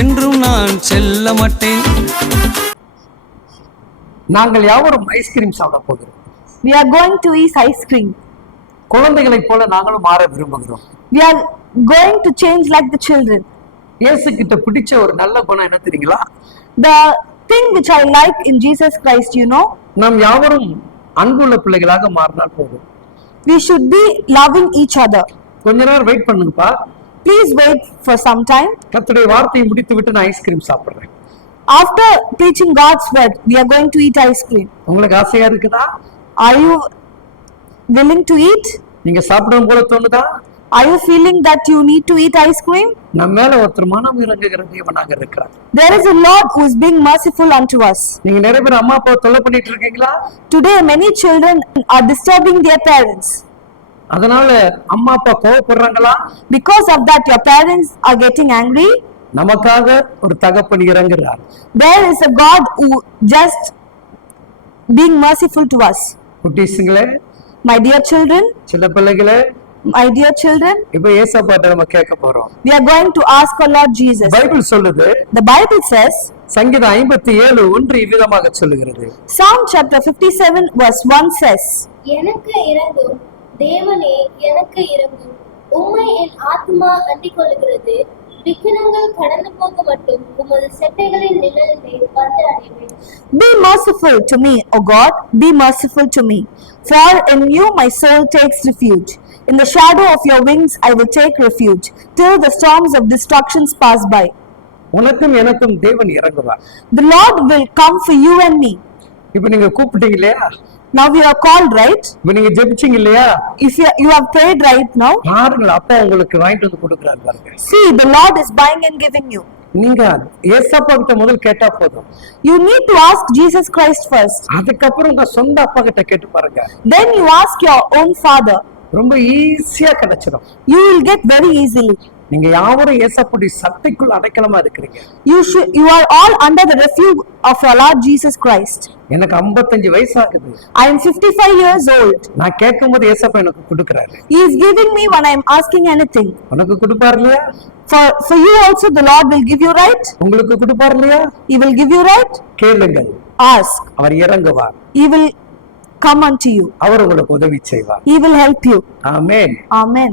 என்றும் நான் செல்ல மாட்டேன். நாங்கள் யாவரும் ஐஸ்கிரீம் சாப்பிட போகிறோம். We are going to eat ice cream. குழந்தைகளைப் போல நாங்களும் மாற விரும்புகிறோம். We are going to change like the children. இயேசு கிட்ட பிடிச்ச ஒரு நல்ல குணம் என்ன தெரியுங்களா? The thing which I like in Jesus Christ, you know, நாம் யாவரும் அன்புள்ள பிள்ளைகளாக மாறினால் போதும். we should be loving each other. கொஞ்ச நேரம் வெயிட் பண்ணுங்கப்பா. Please wait for some time. கர்த்தருடைய வார்த்தையை முடித்து விட்டு நான் ஐஸ்கிரீம் சாப்பிடுறேன். After preaching God's word, we are going to eat ice cream. உங்களுக்கு ஆசையா இருக்குதா? Are you willing to eat? நீங்க சாப்பிடணும் போல தோணுதா? Are you feeling that you need to eat ice cream? நம்ம மேல ஒருத்தர் மனம் இறங்குகிற தேவனாக இருக்கிறார். There is a Lord who is being merciful unto us. நீங்க நிறைய பேர் அம்மா அப்பா தொல்லை பண்ணிட்டு இருக்கீங்களா? Today many children are disturbing their parents. அதனால அம்மா அப்பா கோவப்படுறாங்களா? Because of that your parents are getting angry. நமக்காக ஒரு தகப்பன் இறங்குறார். There is a God who just being merciful to us. குட்டீஸுங்களே, My dear children, சில பிள்ளைகளே, my dear children, இப்ப ஏசப்பாட்ட நம்ம கேட்க போறோம். we are going to ask our Lord Jesus. Bible சொல்லுது, The Bible says, சங்கீதம் 57:1 இவ்விதமாக சொல்லுகிறது. Psalm chapter 57 verse 1 says, எனக்கு இறங்கும் தேவனே, எனக்கு இறங்கும். உம்மை என் ஆத்மா அண்டிக் கொள்கிறது. விக்கிரங்கள் கடந்து போக மட்டும் உமது செட்டைகளின் நிழலிலே வந்து அடைவேன். Be merciful to me, O God, be merciful to me. For in you my soul takes refuge. In the shadow of your wings I will take refuge, till the storms of destructions pass by. உனக்கும் எனக்கும் தேவன் இறங்குவார். The Lord will come for you and me. இப்ப நீங்க கூப்பிட்டீங்க இல்லையா? Now we are called, right? இப்ப நீங்க ஜெபிச்சீங்க இல்லையா? If you have prayed right now, பாருங்க, அப்பா உங்களுக்கு வாங்கிட்டு வந்து கொடுக்கிறார் பாருங்க. see, the Lord is buying and giving you. நீங்க ஏசப்பா கிட்ட முதல் கேட்டா போதும். You need to ask Jesus Christ first. அதுக்கப்புறம் உங்க சொந்த அப்பா கிட்ட கேட்டு பாருங்க. Then you ask your own father. ரொம்ப ஈஸியா கிடைச்சிடும். You will get very easily. நீங்க யாவரும் ஏசப்பாவுடைய சட்டைக்குள்ள அடைக்கலமா இருக்கிறீங்க. You are all under the refuge of our Lord Jesus Christ. எனக்கு 55 வயசு ஆகுது. I am 55 years old. நான் கேட்கும்போது ஏசப்பா எனக்கு கொடுக்கறாரு. He is giving me when I am asking anything. உனக்கு கொடுப்பார் இல்லையா? For you also the Lord will give you, right? உங்களுக்கு கொடுப்பார் இல்லையா? He will give you, right? கேளுங்கள். Ask. Our இறங்குவார். He will come unto you. அவர் உங்களுக்கு உதவி செய்வார். He will help you. Amen. Amen.